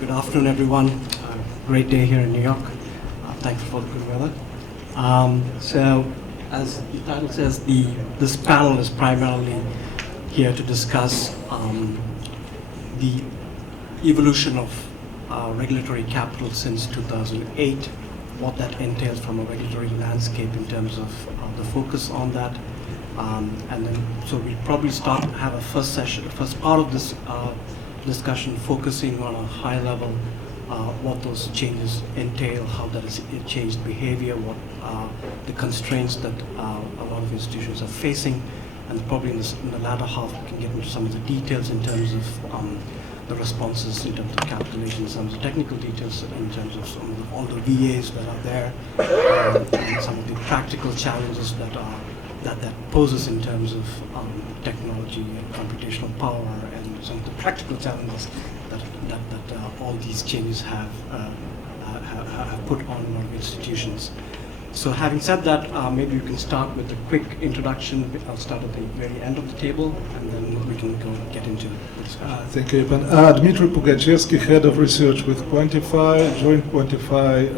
Good afternoon, everyone. Great day here in New York. Thanks for the good weather. So, as the title says, this panel is primarily here to discuss the evolution of regulatory capital since 2008, what that entails from a regulatory landscape in terms of the focus on that. And then, so we'll probably have a first part of this discussion focusing on a high level, what those changes entail, how that has changed behavior, what the constraints that a lot of institutions are facing, and probably in the latter half we can get into some of the details in terms of the responses, in terms of calculation, some of the technical details, in terms of all the VAs that are there, and some of the practical challenges that poses in terms of technology and computational power, and some of the practical challenges that all these changes have put on a lot of institutions. So having said that, maybe you can start with a quick introduction. I'll start at the very end of the table, and then we can get into the discussion. Thank you, Eapen. Dmitry Pugachevsky, Head of Research with Quantifi. Joined Quantifi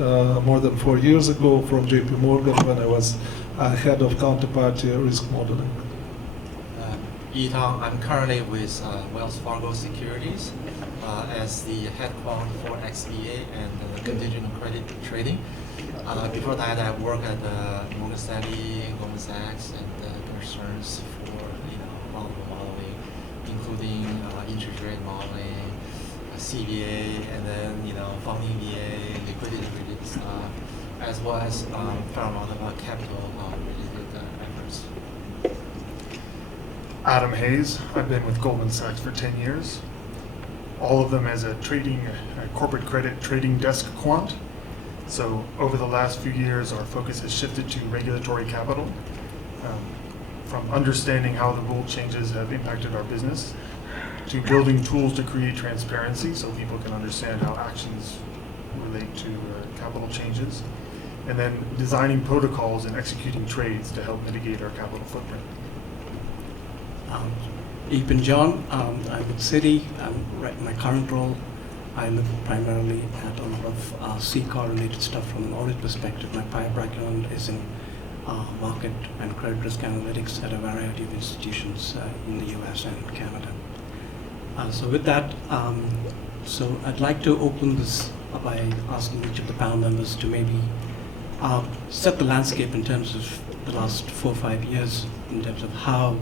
more than 4 years ago from JP Morgan when I was Head of Counterparty Risk Modeling. Tang, I'm currently with Wells Fargo Securities as the head quant for XVA and contingent credit trading. Before that, I worked at Morgan Stanley, Goldman Sachs, and concerns for modeling, including interest rate modeling, CVA, and then funding VA, liquidity related stuff, as well as fair amount of capital related efforts. Adam Hayes. I've been with Goldman Sachs for 10 years. All of them as a corporate credit trading desk quant. So over the last few years, our focus has shifted to regulatory capital, from understanding how the rule changes have impacted our business, to building tools to create transparency so people can understand how actions relate to capital changes, and then designing protocols and executing trades to help mitigate our capital footprint. Eapen John, I'm with Citi. In my current role, I look primarily at a lot of CCAR related stuff from an audit perspective. My prior background is in market and credit risk analytics at a variety of institutions in the US and Canada. So with that, so I'd like to open this by asking each of the panel members to maybe set the landscape in terms of the last 4 or 5 years, in terms of how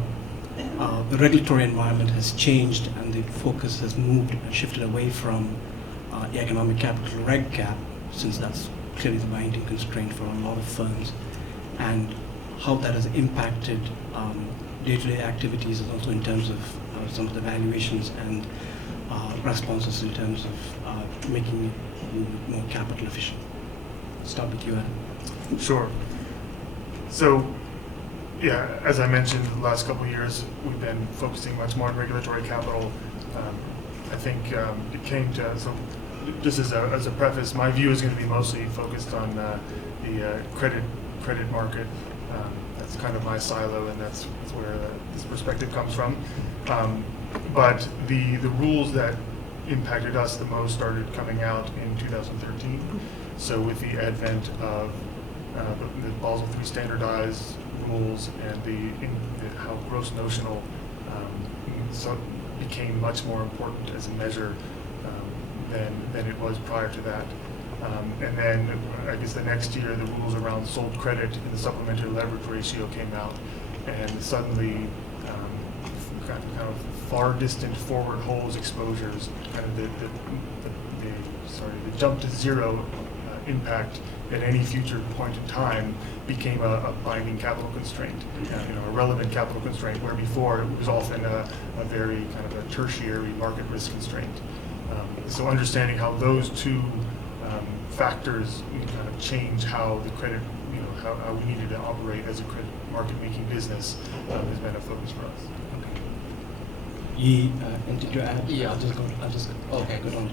the regulatory environment has changed and the focus has moved and shifted away from the economic capital reg cap, since that's clearly the binding constraint for a lot of firms, and how that has impacted day-to-day activities, and also in terms of some of the valuations and responses in terms of making it more capital efficient. Start with you, Adam. Sure. So, yeah, as I mentioned, the last couple of years we've been focusing much more on regulatory capital. I think it came to, so just as a preface, my view is going to be mostly focused on the credit market. That's kind of my silo, and that's where this perspective comes from. But the rules that impacted us the most started coming out in 2013. So with the advent of the Basel III standardized rules and how gross notional became much more important as a measure than it was prior to that. And then I guess the next year the rules around sold credit and the supplementary leverage ratio came out, and suddenly kind of far distant forward holes exposures, kind of the jump to zero impact at any future point in time became a binding capital constraint, a relevant capital constraint, where before it was often a very kind of a tertiary market risk constraint. So understanding how those two factors kind of change how the credit, how we needed to operate as a credit market making business has been a focus for us. And did you add? Yeah. I'll just go. Okay. Good on.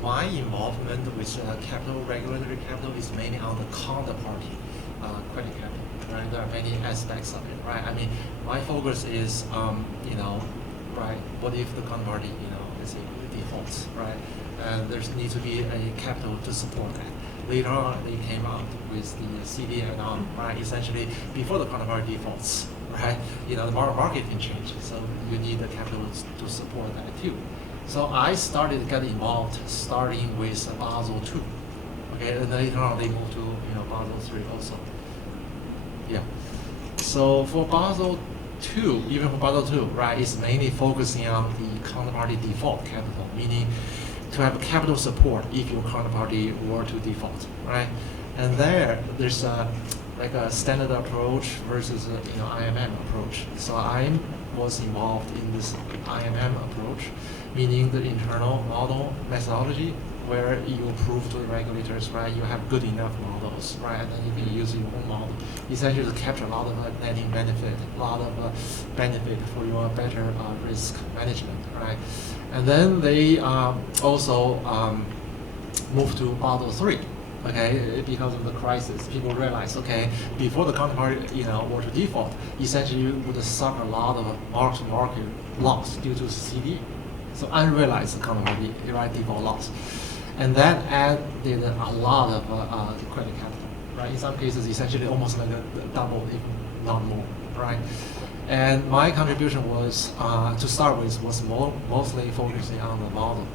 My involvement with regulatory capital is mainly on the counterparty credit capital. Right? There are many aspects of it. Right? I mean, my focus is, right? What if the counterparty, let's say, defaults, right? And there's need to be a capital to support that. Later on, they came out with the CD add-on, right? Essentially, before the counterparty defaults, right? The market can change, so you need the capital to support that too. So I started to get involved, starting with Basel II. Okay, and later on they moved to Basel III also. Yeah. So for Basel II, even for Basel II, right, it's mainly focusing on the counterparty default capital, meaning to have capital support if your counterparty were to default, right? And there's a standard approach versus IMM approach. So I was involved in this IMM approach, meaning the internal model methodology, where you prove to the regulators, right, you have good enough models, right, and then you can use your own model, essentially to capture a lot of netting benefit, a lot of benefit for your better risk management, right? And then they also moved to Basel III, okay, because of the crisis. People realized, okay, before the counterparty, were to default, essentially you would suffer a lot of mark-to-market loss due to CD. So unrealized counterparty, right, default loss. And that added a lot of credit capital, right? In some cases, essentially almost like a double, if not more, right? And my contribution was, to start with, was mostly focusing on the model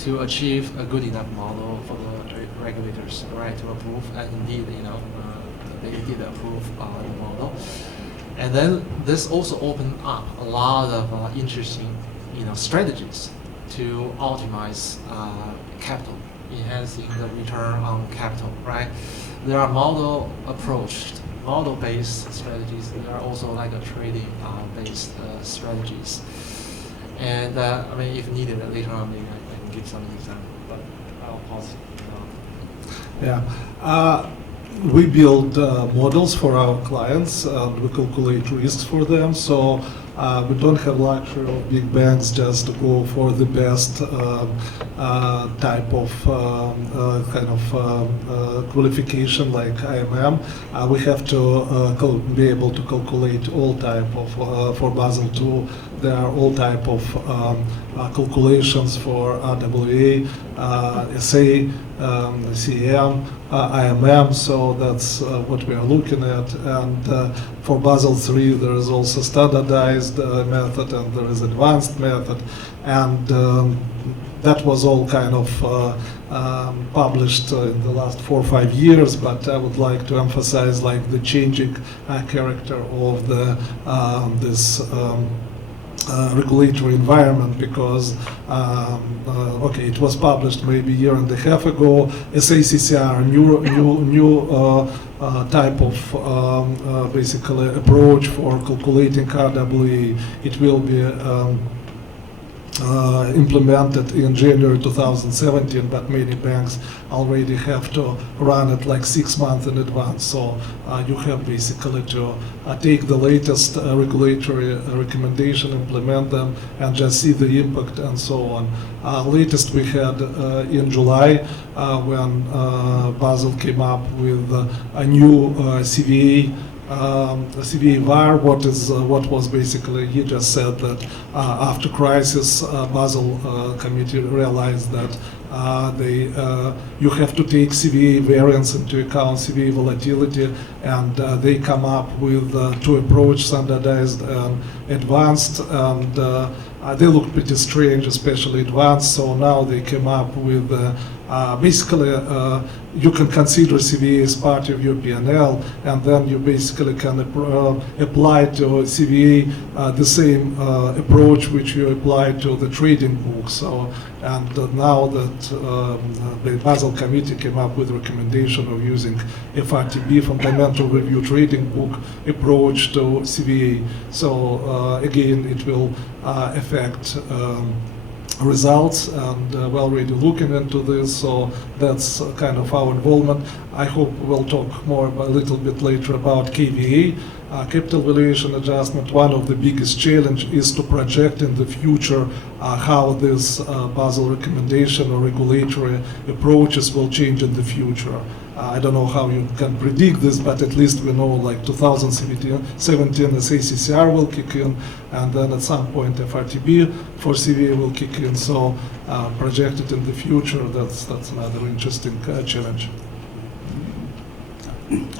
to achieve a good enough model for the regulators, right, to approve. And indeed, they did approve the model. And then this also opened up a lot of interesting, strategies to optimize capital, enhancing the return on capital, right? There are model-based strategies. There are also like a trading-based strategies. And if needed, later on, maybe I can give some example, but I'll pause. Yeah. We build models for our clients, and we calculate risks for them. So we don't have luxury of big banks just to go for the best type of qualification like IMM. We have to be able to calculate all type of for Basel II. There are all type of calculations for RWA, SA, CM, IMM, so that's what we are looking at. And for Basel III, there is also standardized method and there is advanced method. And that was all kind of published in the last 4 or 5 years, but I would like to emphasize like the changing character of this regulatory environment, because it was published maybe a year and a half ago. SACCR, new type of basically approach for calculating RWA. It will be implemented in January 2017, but many banks already have to run it like 6 months in advance. So you have basically to take the latest regulatory recommendation, implement them, and just see the impact and so on. Latest we had in July when Basel came up with a new CVA. CVA VAR, what was basically, he just said that after crisis, Basel committee realized that you have to take CVA variance into account, CVA volatility, and they come up with two approach, standardized and advanced, and they look pretty strange, especially advanced. So now they came up with basically you can consider CVA as part of your P&L, and then you basically can apply to CVA the same approach which you apply to the trading book. So, and now that the Basel Committee came up with recommendation of using FRTB, Fundamental Review Trading Book approach to CVA. So again, it will affect results, and we're already looking into this, so that's kind of our involvement. I hope we'll talk more a little bit later about KVA, capital valuation adjustment. One of the biggest challenge is to project in the future how this Basel recommendation or regulatory approaches will change in the future. I don't know how you can predict this, but at least we know like 2017 the ACCR will kick in, and then at some point FRTB for CVA will kick in. So projected in the future, that's another interesting challenge.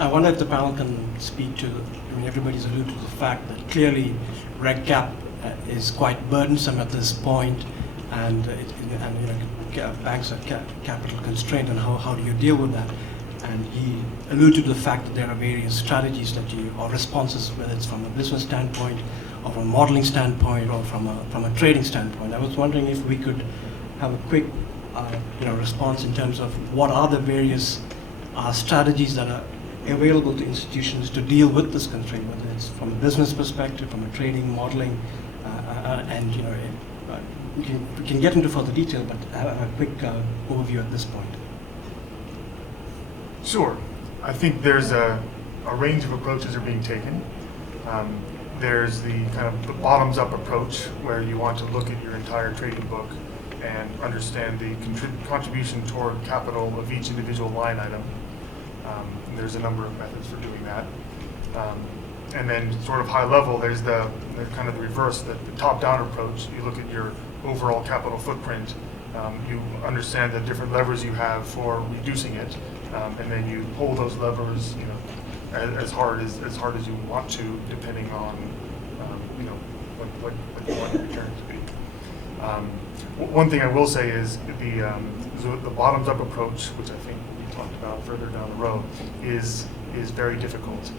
I wonder if the panel can speak to, I mean, everybody's alluded to the fact that clearly Reg Cap is quite burdensome at this point, and banks are capital constrained, and how do you deal with that? And he alluded to the fact that there are various strategies that or responses, whether it's from a business standpoint, or from a modeling standpoint, or from a trading standpoint. I was wondering if we could have a quick, response in terms of what are the various strategies that are available to institutions to deal with this constraint, whether it's from a business perspective, from a trading, modeling, and we can get into further detail, but have a quick overview at this point. Sure. I think there's a range of approaches are being taken. There's the kind of the bottoms-up approach where you want to look at your entire trading book and understand the contribution toward capital of each individual line item. There's a number of methods for doing that. And then sort of high level, there's the kind of the reverse, the top-down approach. You look at your overall capital footprint. You understand the different levers you have for reducing it, and then you pull those levers, as hard as you want to, depending on, what you want your return to be. One thing I will say is the bottoms-up approach, which I think we talked about further down the road, is very difficult.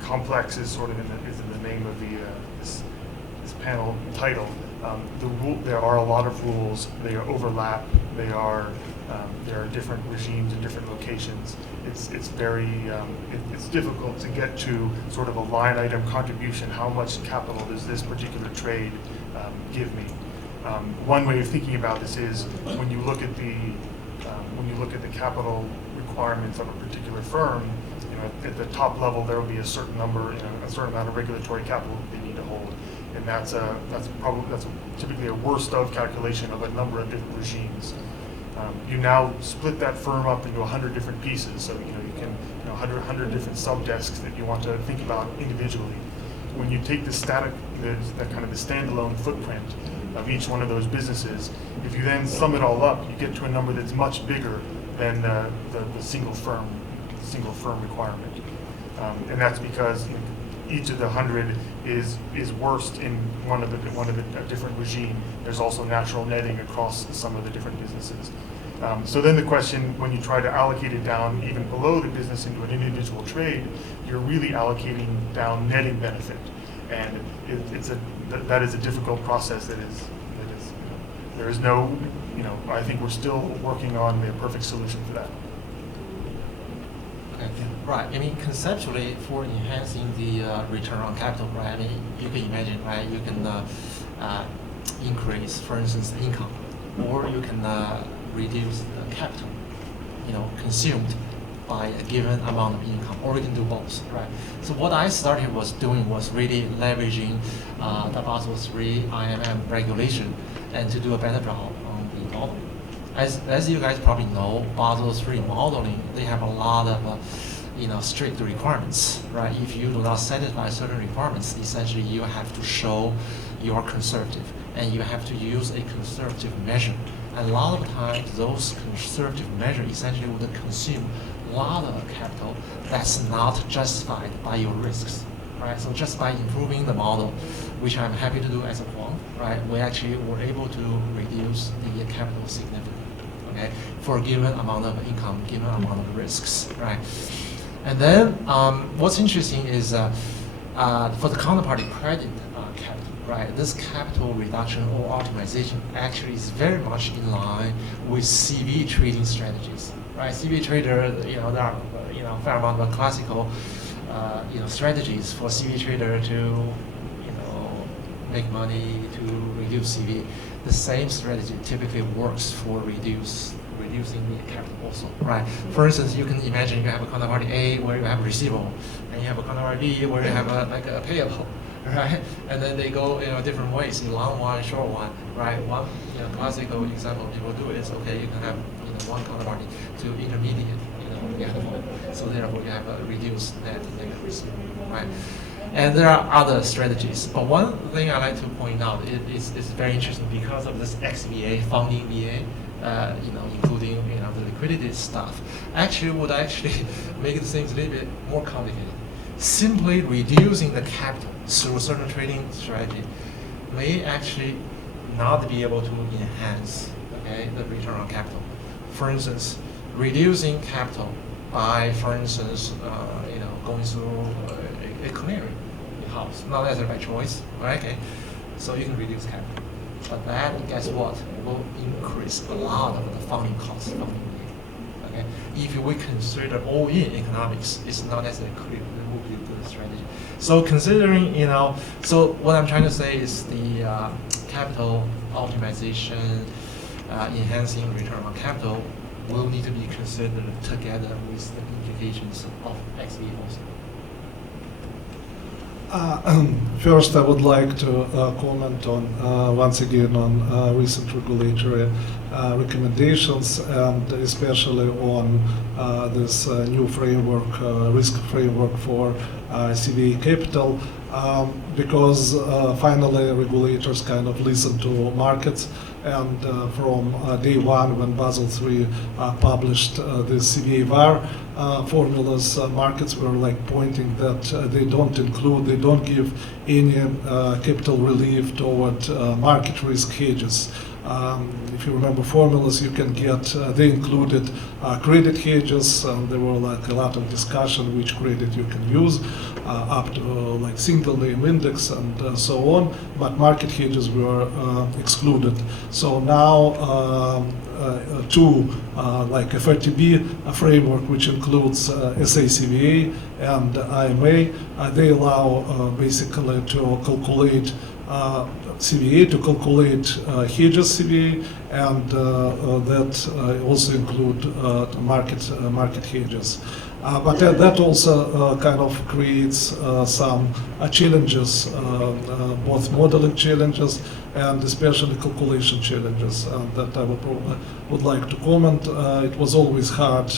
Complex is sort of in the name of this panel title. There are a lot of rules. They overlap. There are different regimes in different locations. It's difficult to get to sort of a line item contribution. How much capital does this particular trade give me? One way of thinking about this is when you look at the capital requirements of a particular firm. At the top level, there will be a certain number, a certain amount of regulatory capital that they need to hold, and that's typically a worst of calculation of a number of different regimes. You now split that firm up into 100 different pieces, so you can 100 different sub-desks that you want to think about individually. When you take the kind of the standalone footprint of each one of those businesses, if you then sum it all up, you get to a number that's much bigger than the single firm requirement, and that's because each of the 100 is worst in one of a different regime. There's also natural netting across some of the different businesses. So then the question, when you try to allocate it down even below the business into an individual trade, you're really allocating down netting benefit, and that is a difficult process. There is no, I think we're still working on the perfect solution for that. Okay. Right. I mean, conceptually, for enhancing the return on capital, right? I mean, you can imagine, right? You can increase, for instance, income, or you can reduce the capital, consumed by a given amount of income, or you can do both, right? So what I started doing was really leveraging the Basel III IMM regulation and to do a better job on the modeling. As you guys probably know, Basel III modeling, they have a lot of strict requirements, right? If you do not satisfy certain requirements, essentially you have to show you're conservative, and you have to use a conservative measure. And a lot of times, those conservative measures essentially would consume a lot of capital that's not justified by your risks, right? So just by improving the model, which I'm happy to do as a quant, right? We actually were able to reduce the capital significantly. Okay, for a given amount of income, given amount of risks, right? And then what's interesting is for the counterparty credit capital, right? This capital reduction or optimization actually is very much in line with CV trading strategies, right? CV trader, there are a fair amount of classical strategies for CV trader to make money, to reduce CV. The same strategy typically works for reducing the capital also, right? For instance, you can imagine you have a counterparty A where you have a receivable, and you have a counterparty B where you have a payable, right? And then they go different ways, long one, short one, right? One classical example people do is, okay, you can have one counterparty to intermediate So therefore you have a reduced net risk, right? And there are other strategies. But one thing I like to point out is very interesting because of this XVA, founding VA, including the liquidity stuff, would make things a little bit more complicated. Simply reducing the capital through certain trading strategy may actually not be able to enhance the return on capital. For instance, reducing capital by, for instance, going through a clearing house, not necessarily by choice, right? Okay, so you can reduce capital, but that, guess what, will increase a lot of the funding costs. Okay, if we consider all-in economics, it's not necessarily clear that would be a good strategy. So considering, so what I'm trying to say is the capital optimization, enhancing return on capital will need to be considered together with the implications of XV also. First, I would like to comment on once again on recent regulatory recommendations, and especially on this new framework, risk framework for CVA capital, because finally regulators kind of listen to markets. And from day one, when Basel III published the CVA VaR formulas, markets were like pointing that they don't give any capital relief toward market risk hedges. If you remember formulas, you can get, they included credit hedges, and there were like a lot of discussion which credit you can use, up to like single name index and so on, but market hedges were excluded. So now like FRTB framework, which includes SACVA and IMA, they allow basically to calculate CVA, to calculate hedges CVA, and that also include market hedges. But that also kind of creates some challenges, both modeling challenges and especially calculation challenges that I would like to comment. It was always hard,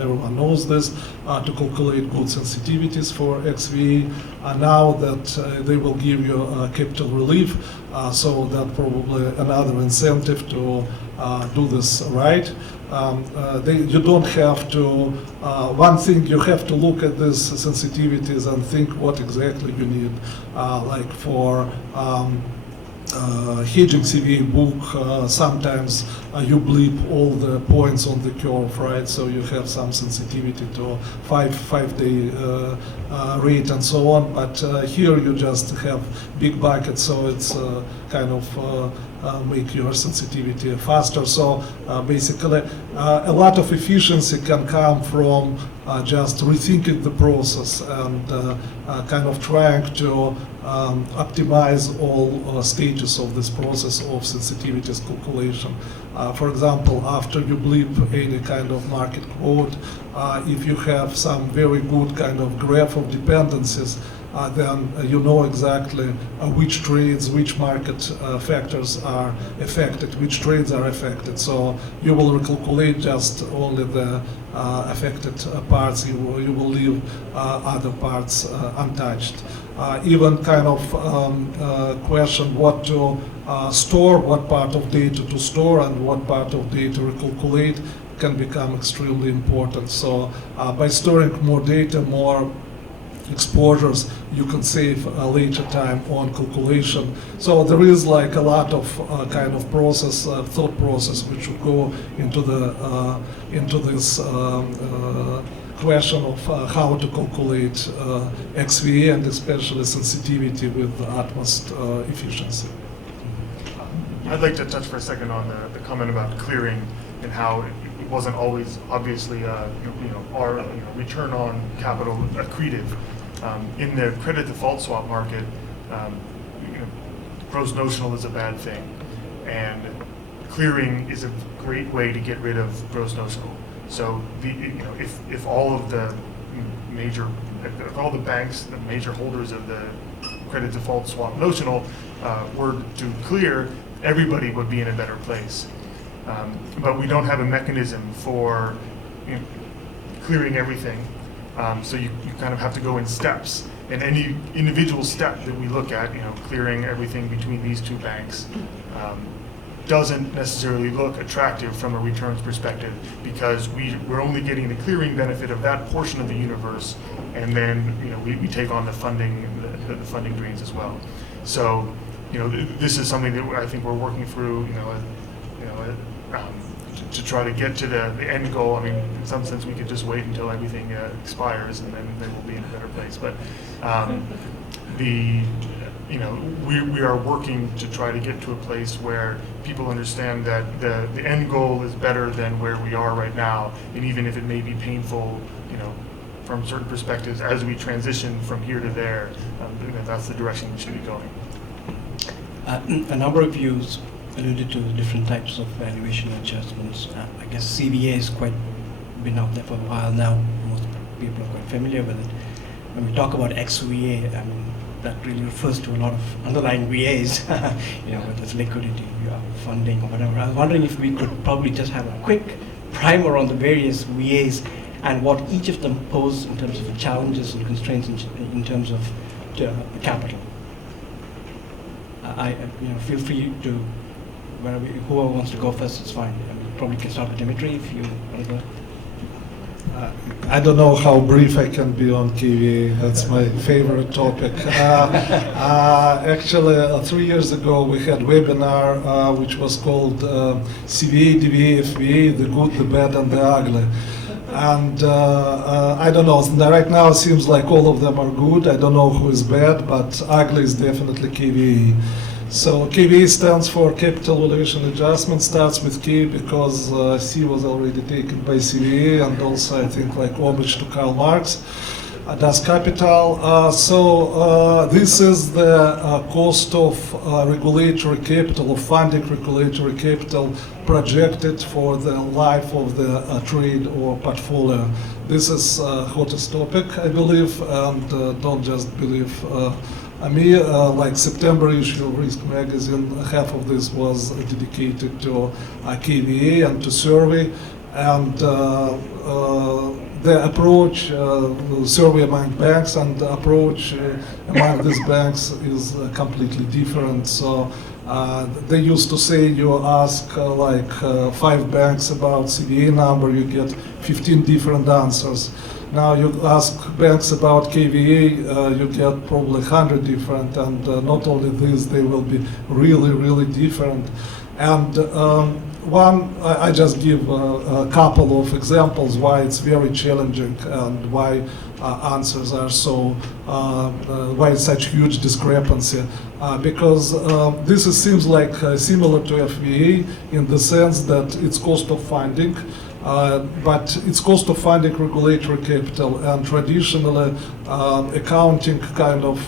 everyone knows this, to calculate good sensitivities for XVA. Now that they will give you capital relief, so that probably another incentive to do this right. You don't have to, one thing, you have to look at these sensitivities and think what exactly you need, like for hedging CVA book, sometimes you bleep all the points on the curve, right? So you have some sensitivity to five-day rate and so on. But here you just have big buckets, so it's kind of make your sensitivity faster. So basically, a lot of efficiency can come from just rethinking the process and kind of trying to optimize all stages of this process of sensitivities calculation. For example, after you bleep any kind of market quote, if you have some very good kind of graph of dependencies, then you know exactly which trades, which market factors are affected, which trades are affected. So you will recalculate just only the affected parts. You will leave other parts untouched. Even kind of question what to store, what part of data to store and what part of data recalculate can become extremely important. So by storing more data, more exposures, you can save later time on calculation. So there is like a lot of kind of process, thought process, which would go into this question of how to calculate XVA and especially sensitivity with the utmost efficiency. I'd like to touch for a second on the comment about clearing and how it wasn't always obviously our return on capital accretive. In the credit default swap market, gross notional is a bad thing, and clearing is a great way to get rid of gross notional. So if all of the all the banks, the major holders of the credit default swap notional were to clear, everybody would be in a better place. But we don't have a mechanism for clearing everything. So you kind of have to go in steps. And any individual step that we look at, clearing everything between these two banks, doesn't necessarily look attractive from a returns perspective because we're only getting the clearing benefit of that portion of the universe, and then we take on the funding funding drains as well. So this is something that I think we're working through to try to get to the end goal. I mean, in some sense, we could just wait until everything expires, and then we'll be in a better place. But we are working to try to get to a place where people understand that the end goal is better than where we are right now, and even if it may be painful, from certain perspectives, as we transition from here to there, that's the direction we should be going. A number of you alluded to different types of valuation adjustments. I guess CVA has been out there for a while now. Most people are quite familiar with it. When we talk about XVA, I mean, that really refers to a lot of underlying VAs, whether it's liquidity, funding, or whatever. I was wondering if we could probably just have a quick primer on the various VAs and what each of them pose in terms of challenges and constraints in terms of capital. Feel free to, whoever wants to go first, it's fine. I mean, probably can start with Dmitry if you want to go. I don't know how brief I can be on KVA. That's my favorite topic. Actually, 3 years ago, we had a webinar which was called CVA, DVA, FVA, the good, the bad, and the ugly. And I don't know, right now it seems like all of them are good. I don't know who is bad, but ugly is definitely KVA. So KVA stands for Capital Valuation Adjustment, starts with K because C was already taken by CVA, and also I think like homage to Karl Marx. Das Capital. This is the cost of regulatory capital, of funding regulatory capital projected for the life of the trade or portfolio. This is hottest topic, I believe, and don't just believe me. Like September issue of Risk Magazine, half of this was dedicated to KVA and to survey, and the approach, survey among banks, and the approach among these banks is completely different. So they used to say you ask 5 banks about CVA number, you get 15 different answers. Now you ask banks about KVA, you get probably 100 different, and not only this, they will be really, really different. And I just give a couple of examples why it's very challenging and why answers are so, why it's such huge discrepancy. Because this seems like similar to FVA in the sense that it's cost of funding, but it's cost of funding regulatory capital, and traditionally accounting kind of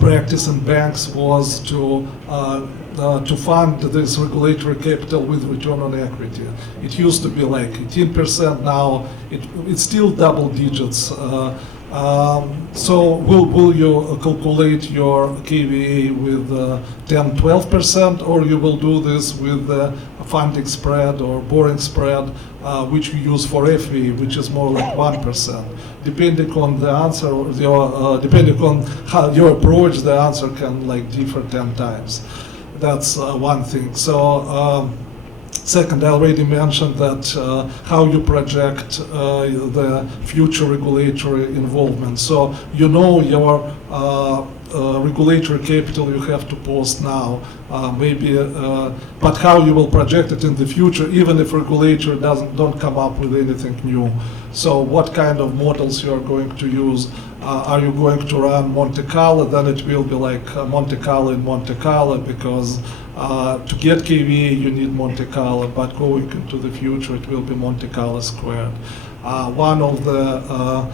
practice in banks was to fund this regulatory capital with return on equity. It used to be like 18%, now it's still double digits. So will you calculate your KVA with 10-12%, or you will do this with the funding spread or borrowing spread, which you use for FVA, which is more like 1%. Depending on the answer, or depending on how your approach, the answer can differ 10 times. That's one thing. So second, I already mentioned that how you project the future regulatory involvement. So you know your regulatory capital you have to post now, but how you will project it in the future, even if regulator don't come up with anything new. So what kind of models you are going to use? Are you going to run Monte Carlo? Then it will be like Monte Carlo in Monte Carlo, because to get KVA you need Monte Carlo, but going into the future it will be Monte Carlo squared. One of the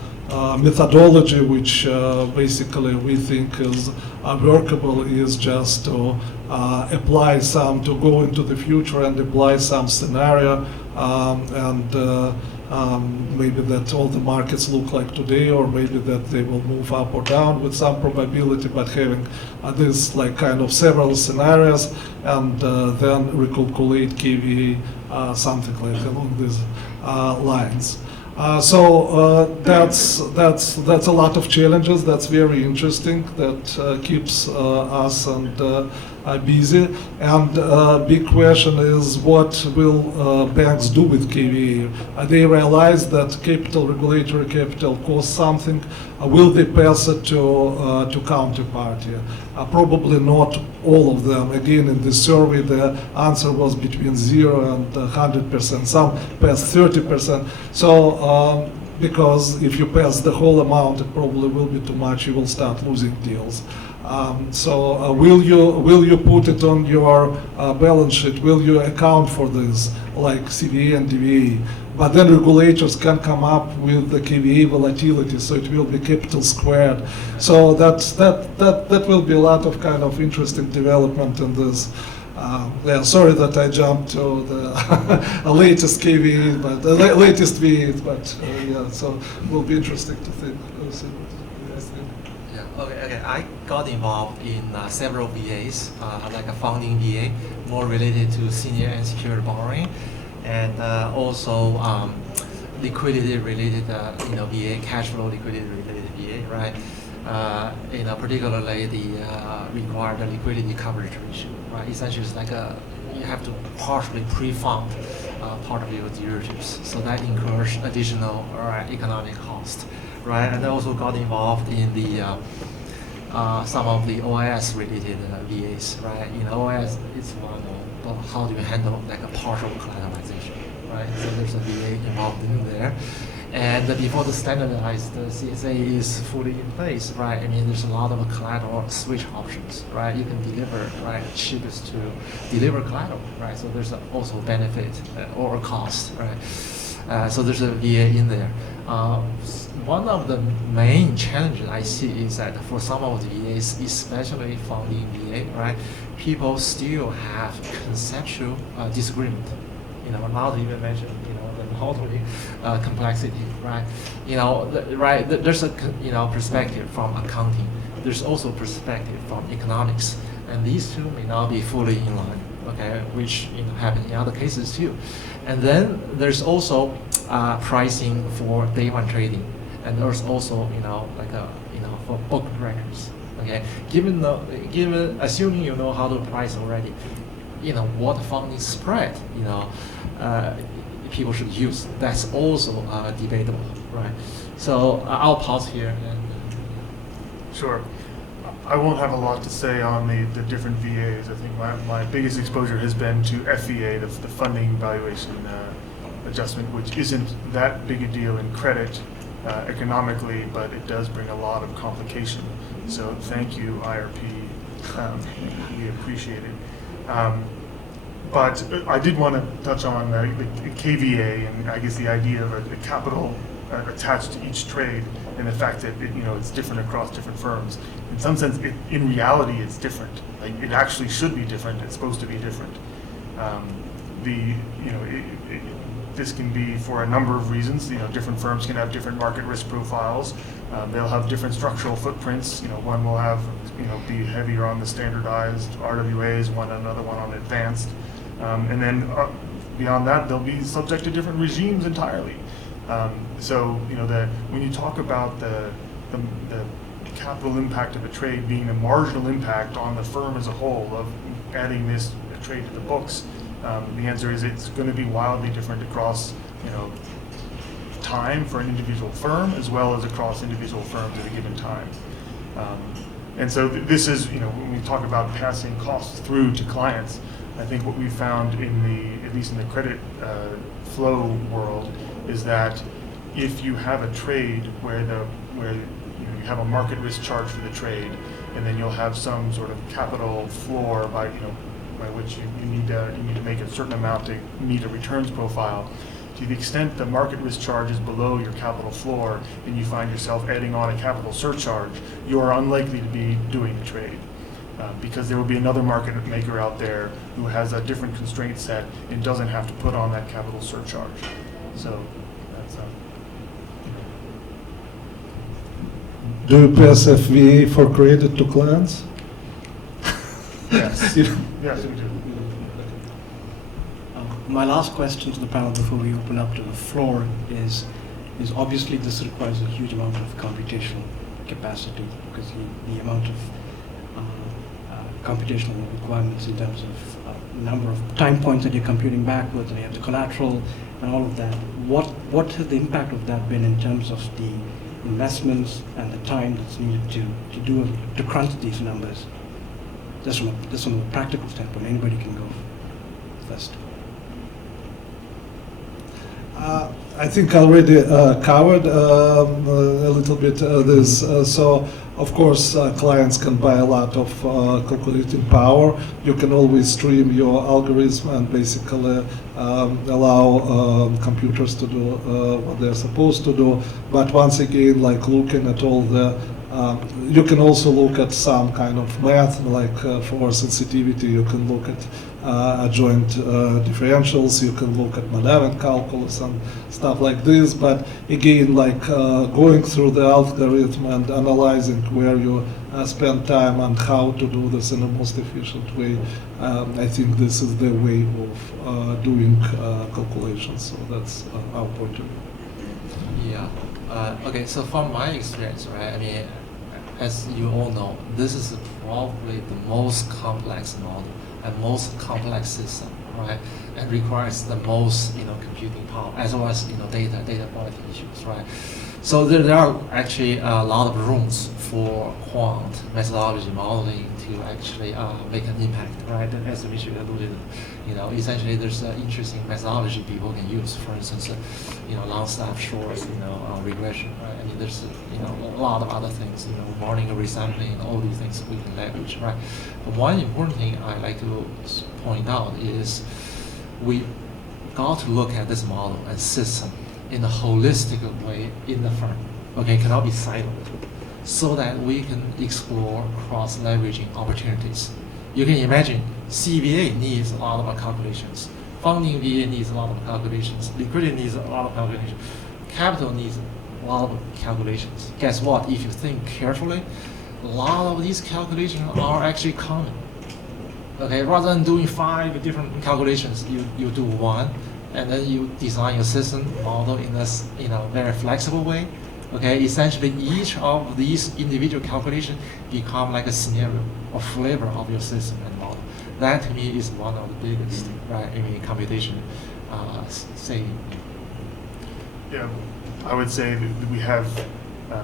methodology which basically we think is workable is just to apply to go into the future and apply some scenario, and maybe that all the markets look like today, or maybe that they will move up or down with some probability, but having this kind of several scenarios, and then recalculate KVA, something like along these lines. That's a lot of challenges. That's very interesting. That keeps us and busy. And big question is, what will banks do with KVA? They realize that regulatory capital costs something. Will they pass it to counterparty? Probably not all of them. Again, in this survey, the answer was between 0 and 100%. Some pass 30%. So, because if you pass the whole amount, it probably will be too much. You will start losing deals. Will you put it on your balance sheet? Will you account for this, like CVA and DVA? But then regulators can come up with the KVA volatility, so it will be capital squared. So that will be a lot of kind of interesting development in this. Sorry that I jumped to the latest KVA, but the latest V8, but yeah, so it will be interesting to think. See what you guys think. Yeah, okay. I got involved in several VAs, like a founding VA, more related to senior and secured borrowing, and also liquidity-related, VA, cash flow liquidity-related VA, right? Particularly the required liquidity coverage ratio, right? Essentially, it's like you have to partially pre-fund part of your derivatives, so that incurs additional economic cost, right? And I also got involved in the some of the OIS-related VAs, right? OIS is one, but how do you handle like a partial collateralization, right? So there's a VA involved in there. And before the standardized CSA is fully in place, right? I mean, there's a lot of collateral switch options, right? You can deliver, right, cheapest to deliver collateral, right? So there's also benefit or cost, right? So there's a VA in there. One of the main challenges I see is that for some of the VAs, especially founding VA, right, people still have conceptual disagreement. Not to even mention, the multiple complexity, right? There's a perspective from accounting. There's also perspective from economics, and these two may not be fully in line. Okay, which happen in other cases too. And then there's also pricing for day one trading, and there's also for book records. Okay, assuming you know how to price already, what funding spread people should use. That's also debatable, right? So I'll pause here. Sure. I won't have a lot to say on the different VAs. I think my biggest exposure has been to FVA, the funding valuation adjustment, which isn't that big a deal in credit economically, but it does bring a lot of complication. So thank you, IRP. We appreciate it. But I did want to touch on the KVA and I guess the idea of the capital attached to each trade and the fact that it's different across different firms. In some sense, in reality, it's different. Like it actually should be different. It's supposed to be different. This can be for a number of reasons. Different firms can have different market risk profiles. They'll have different structural footprints. One will have be heavier on the standardized RWAs, another one on advanced. And then beyond that, they'll be subject to different regimes entirely. So when you talk about the capital impact of a trade being the marginal impact on the firm as a whole of adding this trade to the books, the answer is it's going to be wildly different across time for an individual firm as well as across individual firms at a given time. And so this is when we talk about passing costs through to clients. I think what we found at least in the credit flow world, is that if you have a trade where you have a market risk charge for the trade, and then you'll have some sort of capital floor by which you need to make a certain amount to meet a returns profile. To the extent the market risk charge is below your capital floor, and you find yourself adding on a capital surcharge, you are unlikely to be doing the trade. Because there will be another market maker out there who has a different constraint set and doesn't have to put on that capital surcharge. So that's Do you pass FVA for credit to clients? yes. Yes, we do. My last question to the panel before we open up to the floor is obviously this requires a huge amount of computational capacity because the amount of computational requirements in terms of number of time points that you're computing backwards, and you have the collateral and all of that. What has the impact of that been in terms of the investments and the time that's needed to crunch these numbers? Just from a practical standpoint, anybody can go first. I think I already covered a little bit this. So, of course, clients can buy a lot of calculating power. You can always stream your algorithm and basically allow computers to do what they're supposed to do. But once again, like looking at all the you can also look at some kind of math, like for sensitivity, you can look at adjoint differentials, you can look at Malevin calculus and stuff like this. But again, like going through the algorithm and analyzing where you spend time and how to do this in the most efficient way, I think this is the way of doing calculations. So that's our point of view. Yeah. Okay, so from my experience, right, I mean, as you all know, this is probably the most complex model and most complex system, right? And requires the most, computing power as well as, data quality issues, right? So there are actually a lot of rooms for quant methodology modeling to actually make an impact, right? And as Dmitry alluded, essentially there's an interesting methodology people can use. For instance, long staff shorts, regression, right? I mean, there's a lot of other things, modeling and resampling, all these things we can leverage, right? But one important thing I like to point out is we got to look at this model and system in a holistic way in the firm, okay, cannot be siloed, so that we can explore cross-leveraging opportunities. You can imagine CVA needs a lot of calculations, funding VA needs a lot of calculations, liquidity needs a lot of calculations, capital needs a lot of calculations. Guess what? If you think carefully, a lot of these calculations are actually common. Okay, rather than doing 5 different calculations, you do one, and then you design your system model in a very flexible way. Okay, essentially each of these individual calculations become like a scenario or flavor of your system and model. That to me is one of the biggest, right, computation saving. Yeah, I would say that we have,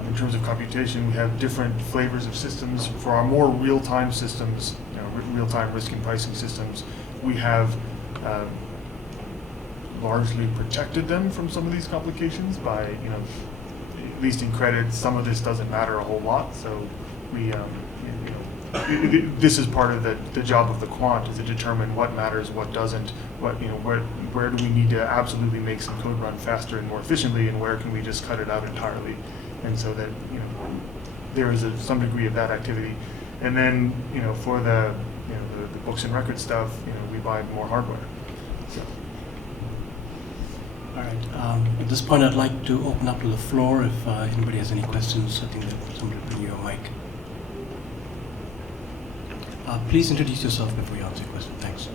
in terms of computation, we have different flavors of systems. For our more real-time systems, real-time risk and pricing systems, we have largely protected them from some of these complications by, at least in credit, some of this doesn't matter a whole lot. So we, this is part of the job of the quant, is to determine what matters, what doesn't, where do we need to absolutely make some code run faster and more efficiently, and where can we just cut it out entirely, and so that there is some degree of that activity. And then for the the books and record stuff, we buy more hardware. So. All right. At this point, I'd like to open up to the floor. If anybody has any questions, I think that somebody will bring you a mic. Please introduce yourself before you answer your question. Thanks.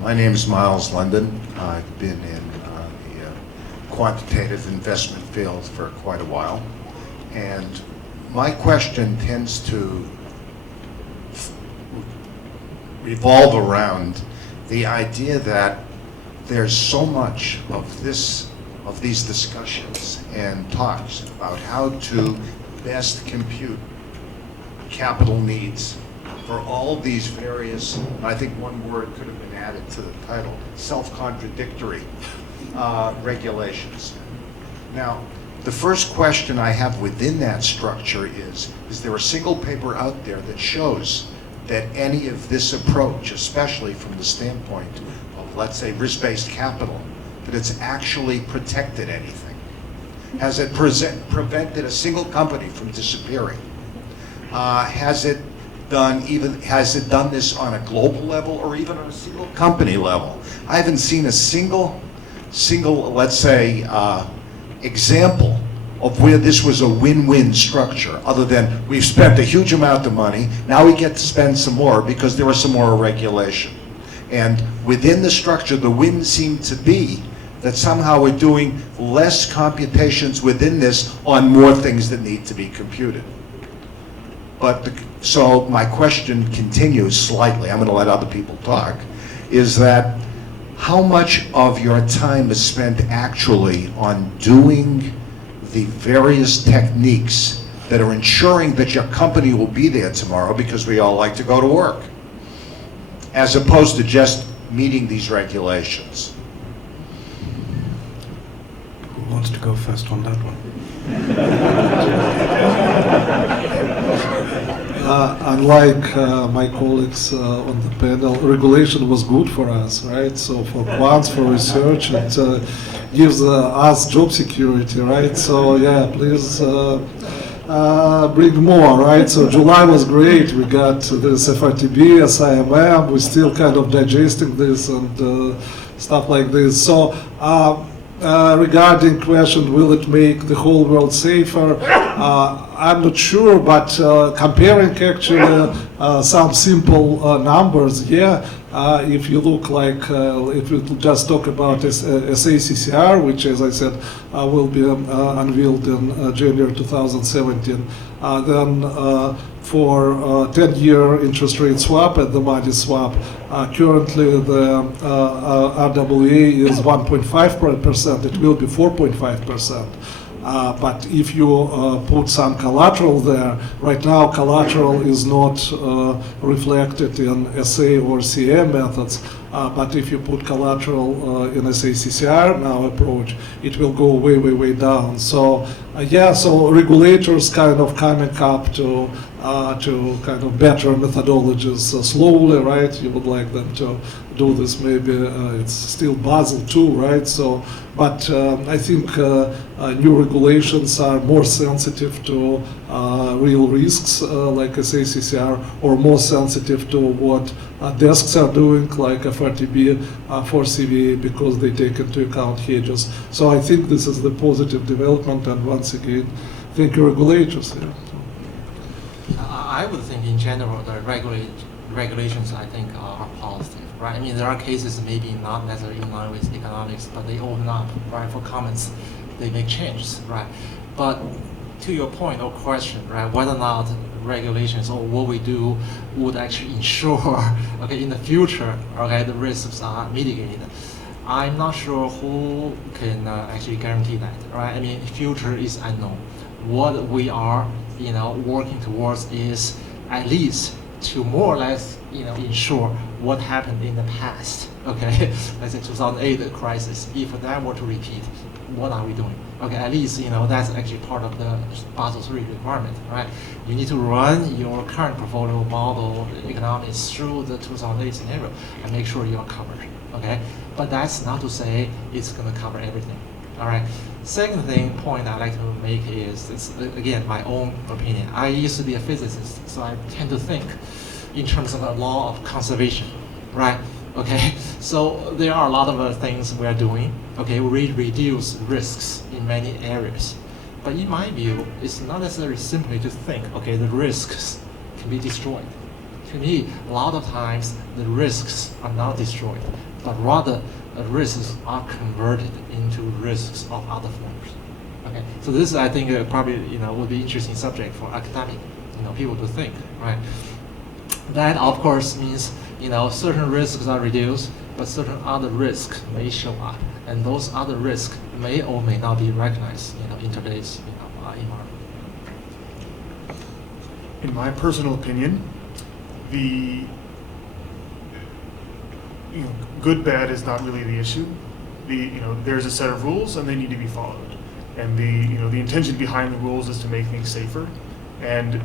My name is Miles London. I've been in the quantitative investment field for quite a while. And my question tends to revolve around the idea that there's so much of these discussions and talks about how to best compute capital needs for all these various, I think one word could have been added to the title, self-contradictory regulations. Now, the first question I have within that structure is there a single paper out there that shows that any of this approach, especially from the standpoint of, let's say, risk-based capital, that it's actually protected anything? Has it prevented a single company from disappearing? Has it done this on a global level or even on a single company level? I haven't seen a single, let's say, example of where this was a win-win structure, other than we've spent a huge amount of money, now we get to spend some more because there was some more regulation. And within the structure, the win seemed to be that somehow we're doing less computations within this on more things that need to be computed. But, so my question continues slightly, I'm going to let other people talk, is that how much of your time is spent actually on doing the various techniques that are ensuring that your company will be there tomorrow because we all like to go to work, as opposed to just meeting these regulations? Who wants to go first on that one? Unlike my colleagues on the panel, regulation was good for us, right? So for quants, for research, it gives us job security, right? So yeah, please bring more, right? So July was great. We got this FRTB, SIMM. We're still kind of digesting this and stuff like this. So regarding question, will it make the whole world safer? I'm not sure, but comparing actually some simple numbers, yeah. If you look like, if we just talk about SACCR, which, as I said, will be unveiled in January 2017, then for 10-year interest rate swap and the money swap, currently the RWA is 1.5%. It will be 4.5%. But if you put some collateral there, right now collateral is not reflected in SA or CM methods, but if you put collateral in SACCR now approach, it will go way, way, way down. So yeah, so regulators kind of coming up to kind of better methodologies slowly, right? You would like them to do this, maybe it's still Basel II, right? So, but I think new regulations are more sensitive to real risks like SACCR, or more sensitive to what desks are doing like FRTB for CVA, because they take into account hedges. So I think this is the positive development, and once again, thank you regulators. Yeah. I would think in general the regulations I think are positive, right? I mean, there are cases maybe not necessarily in line with economics, but they open up, right, for comments, they make changes, right? But to your point or question, right, whether or not regulations or what we do would actually ensure, okay, in the future, okay, the risks are mitigated. I'm not sure who can actually guarantee that, right? I mean, future is unknown. What we are, working towards is at least to more or less, ensure what happened in the past, okay? Let's say 2008 crisis, if that were to repeat, what are we doing? Okay, at least, that's actually part of the Basel III requirement, right? You need to run your current portfolio model economics through the 2008 scenario and make sure you are covered, okay? But that's not to say it's gonna cover everything, all right? Second point I'd like to make is, it's again my own opinion. I used to be a physicist, so I tend to think in terms of a law of conservation, right? Okay, so there are a lot of things we are doing. Okay, we reduce risks in many areas, but in my view, it's not necessarily simply to think, okay, the risks can be destroyed. To me, a lot of times the risks are not destroyed, but rather the risks are converted into risks of other forms. Okay, so this I think probably would be interesting subject for academic people to think, right? That of course means certain risks are reduced, but certain other risks may show up, and those other risks may or may not be recognized in today's environment. In my personal opinion, the good bad is not really the issue. There's a set of rules and they need to be followed, and the intention behind the rules is to make things safer. And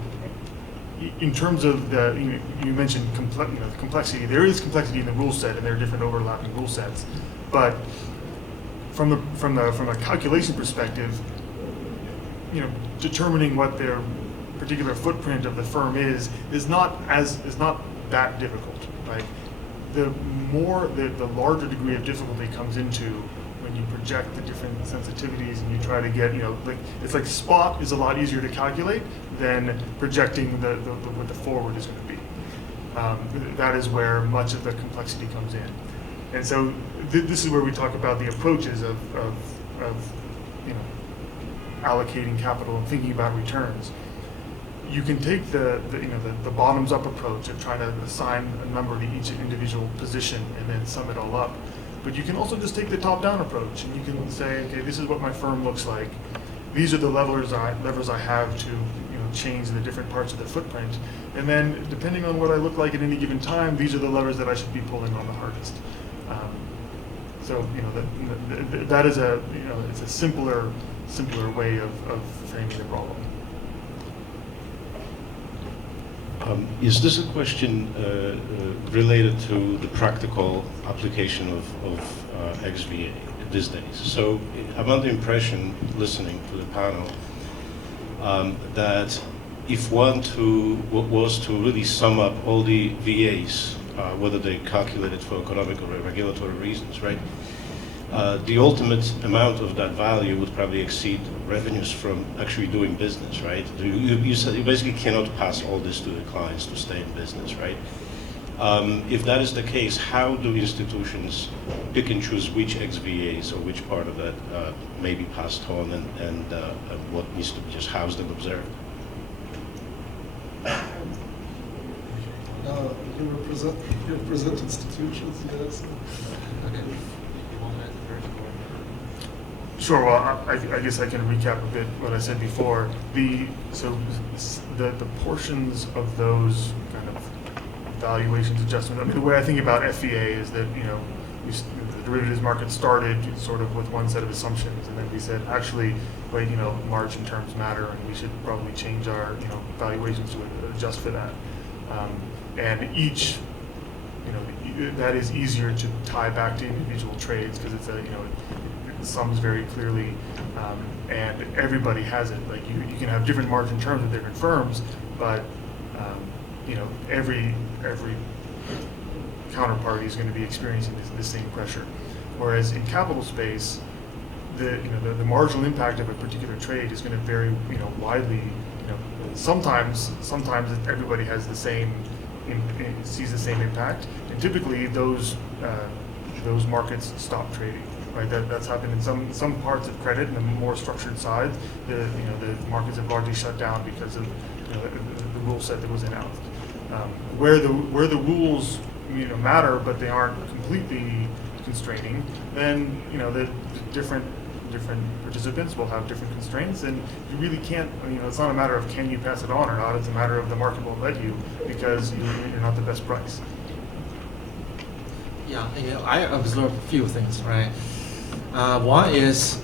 in terms of you mentioned complexity. There is complexity in the rule set, and there are different overlapping rule sets. But from a calculation perspective, determining what their particular footprint of the firm is not that difficult, right? The larger degree of difficulty comes into when you project the different sensitivities and you try to get, like it's like spot is a lot easier to calculate than projecting what the forward is going to be. That is where much of the complexity comes in. And so this is where we talk about the approaches of allocating capital and thinking about returns. You can take the bottoms up approach of trying to assign a number to each individual position and then sum it all up. But you can also just take the top down approach and you can say, okay, this is what my firm looks like. These are the levers I have to change the different parts of the footprint. And then depending on what I look like at any given time, these are the levers that I should be pulling on the hardest. So that is it's a simpler way of framing the problem. Is this a question related to the practical application of XVA these days? So I'm under the impression, listening to the panel, that if one was to really sum up all the VAs, whether they calculated for economic or regulatory reasons, right? The ultimate amount of that value would probably exceed revenues from actually doing business, right? You said you basically cannot pass all this to the clients to stay in business, right? If that is the case, how do institutions pick and choose which XVAs or which part of that may be passed on and what needs to be just housed and observed? You represent institutions, yes. Okay. Sure. Well, I guess I can recap a bit what I said before. The portions of those kind of valuations adjustments. I mean, the way I think about FVA is that the derivatives market started sort of with one set of assumptions, and then we said actually, wait, margin terms matter, and we should probably change our valuations to adjust for that. And each, that is easier to tie back to individual trades because it's it sums very clearly, and everybody has it. Like you can have different margin terms with different firms, but every counterparty is going to be experiencing the same pressure. Whereas in capital space, the marginal impact of a particular trade is going to vary widely. Sometimes everybody has the same sees the same impact, and typically those markets stop trading. Right, that's happened in some parts of credit, and the more structured side, the markets have largely shut down because of the rule set that was announced. Where the rules matter, but they aren't completely constraining, then the different participants will have different constraints, and you really can't. It's not a matter of can you pass it on or not. It's a matter of the market won't let you because you're not the best price. Yeah, I observed a few things, right? One is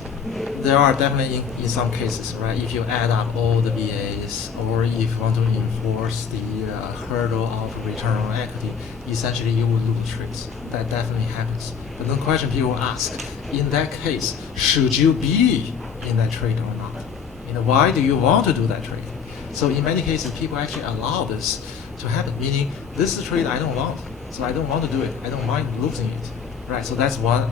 there are definitely in some cases, right? If you add up all the VAs, or if you want to enforce the hurdle of return on equity, essentially you will lose trades. That definitely happens. But the question people ask, in that case, should you be in that trade or not? Why do you want to do that trade? So in many cases, people actually allow this to happen, meaning this is a trade I don't want, so I don't want to do it. I don't mind losing it, right? So that's one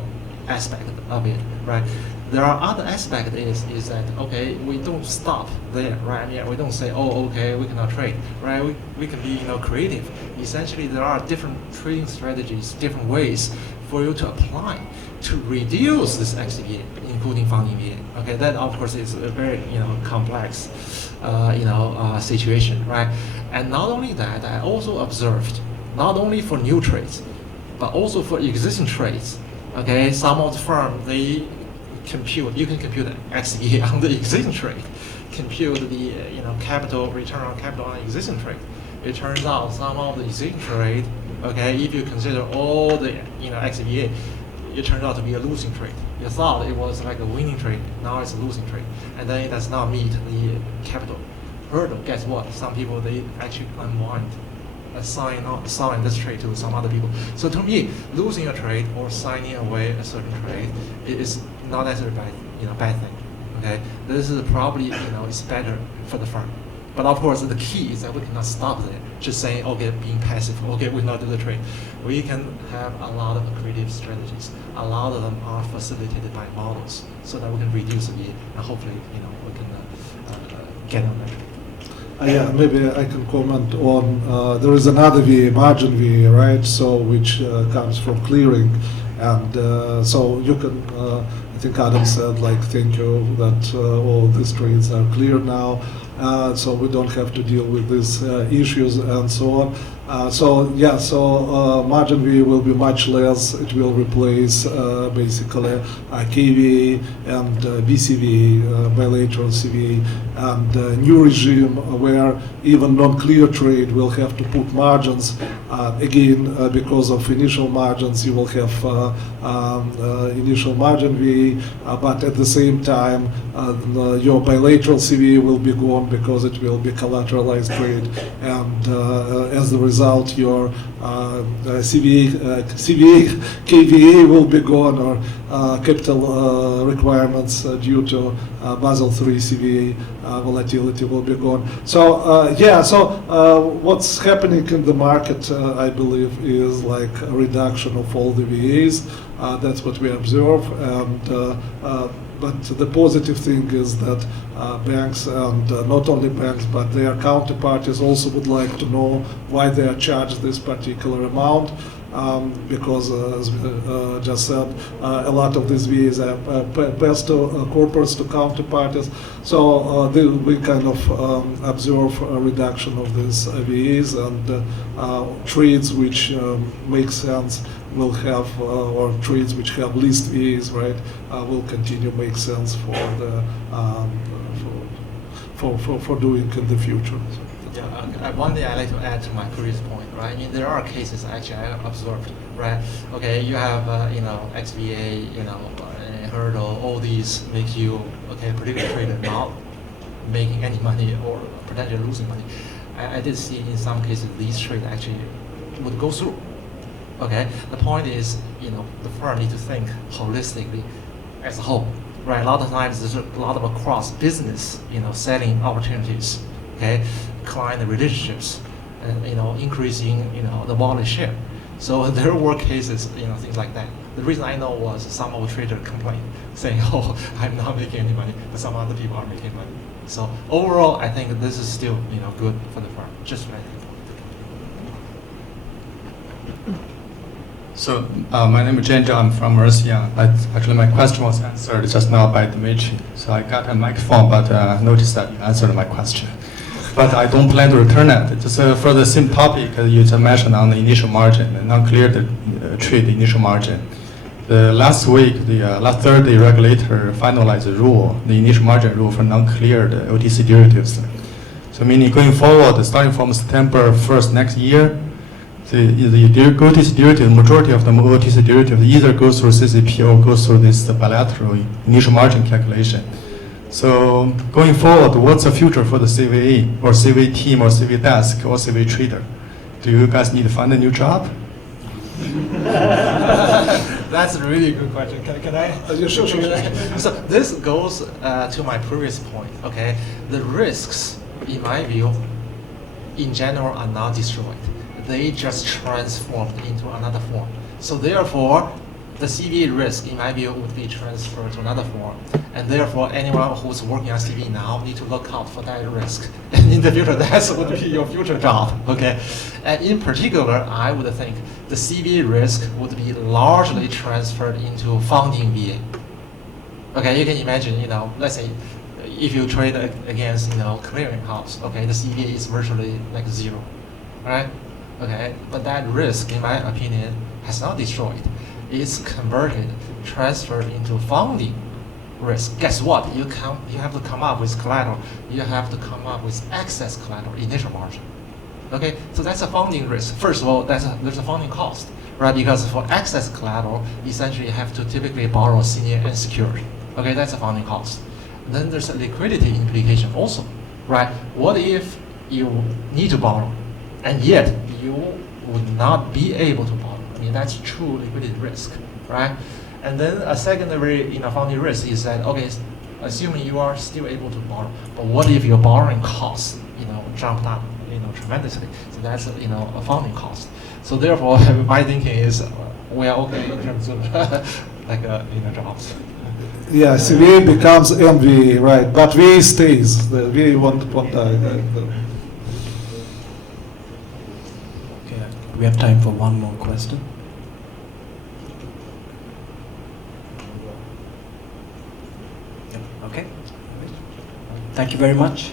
aspect of it, right? There are other aspects is that, okay, we don't stop there, right? We don't say, oh, okay, we cannot trade, right? We can be, creative. Essentially, there are different trading strategies, different ways for you to apply to reduce this XVA, including funding VA. Okay, that of course is a very, complex, situation, right? And not only that, I also observed, not only for new trades, but also for existing trades. Okay, some of the firms, you can compute XVA on the existing trade, compute the capital return on capital on existing trade. It turns out some of the existing trade, okay, if you consider all the XVA, it turned out to be a losing trade. You thought it was like a winning trade, now it's a losing trade, and then it does not meet the capital hurdle. Guess what? Some people they actually unwind. Assign this trade to some other people. So to me, losing a trade or signing away a certain trade is not necessarily bad thing. Okay, this is probably it's better for the firm. But of course, the key is that we cannot stop there, just saying, okay, being passive, okay, we not do the trade. We can have a lot of creative strategies. A lot of them are facilitated by models, so that we can reduce the VA, and hopefully, we can get on that. Yeah, maybe I can comment on, there is another VA, margin VA, right? So which comes from clearing. And so you can, I think Adam said, like, thank you that all these trades are clear now. So we don't have to deal with these issues and so on. So margin VA will be much less. It will replace basically KVA and BCVA, bilateral CVA, and new regime where even non-clear trade will have to put margins. Again, because of initial margins, you will have initial margin VA, but at the same time, your bilateral CVA will be gone because it will be collateralized trade, and as a result, your CVA, KVA will be gone, or capital requirements due to Basel III CVA volatility will be gone. So what's happening in the market, I believe, is like a reduction of all the VAs. That's what we observe, and but the positive thing is that banks, and not only banks, but their counterparties also would like to know why they are charged this particular amount. Because, as we just said, a lot of these VAs are passed to corporates, to counterparties. So we kind of observe a reduction of these VAs, and trades which make sense will have, or trades which have least VAs, right, will continue to make sense for the for doing in the future. Yeah, one thing I like to add to my previous point, right? I mean, there are cases actually I observed, right? Okay, you have XVA, hurdle, all these make you particular trader not making any money or potentially losing money. I did see in some cases these trades actually would go through. Okay, the point is, the firm need to think holistically as a whole, right? A lot of times there's a lot of cross business, selling opportunities, okay, client relationships, and increasing, the wallet share. So there were cases, things like that. The reason I know was some of the trader complained, saying, "Oh, I'm not making any money, but some other people are making money." So overall, I think this is still, good for the firm. Just what I think. So my name is Jenja. I'm from Russia. Actually, my question was answered just now by Dmitry. So I got a microphone, but noticed that you answered my question. But I don't plan to return it. Just for the same topic you just mentioned on the initial margin, the non-cleared trade initial margin. Last week, last Thursday, regulator finalized the rule, the initial margin rule for non-cleared OTC derivatives. So meaning going forward, starting from September 1st next year, the OTC derivative, majority of the OTC derivatives either goes through CCP or goes through this bilateral initial margin calculation. So going forward, what's the future for the CVA or CVA team or CVA desk or CVA trader? Do you guys need to find a new job? That's a really good question. Can I? Sure. So this goes to my previous point. Okay, the risks, in my view, in general, are not destroyed. They just transformed into another form. So therefore, the CVA risk, in my view, would be transferred to another form. And therefore, anyone who's working on CVA now need to look out for that risk. And in the future, that would be your future job, okay? And in particular, I would think the CVA risk would be largely transferred into funding VA. Okay, you can imagine, let's say, if you trade against, clearing house, okay, the CVA is virtually like zero, right? Okay, but that risk, in my opinion, has not destroyed. It's converted, transferred into funding risk. Guess what? You have to come up with collateral. You have to come up with excess collateral, initial margin. Okay, so that's a funding risk. First of all, there's a funding cost, right? Because for excess collateral, essentially you have to typically borrow senior unsecured. Okay, that's a funding cost. Then there's a liquidity implication also, right? What if you need to borrow, and yet you would not be able to borrow? I mean, that's true liquidity risk, right? And then a secondary, funding risk is that, okay, assuming you are still able to borrow. But what if your borrowing costs, jumped up, tremendously? So that's, a funding cost. So therefore, my thinking is we are okay in terms of jobs. Yeah, CVA becomes MVA, right? But VA stays. The VA won't die. Okay, we have time for one more question. Okay. Thank you very much.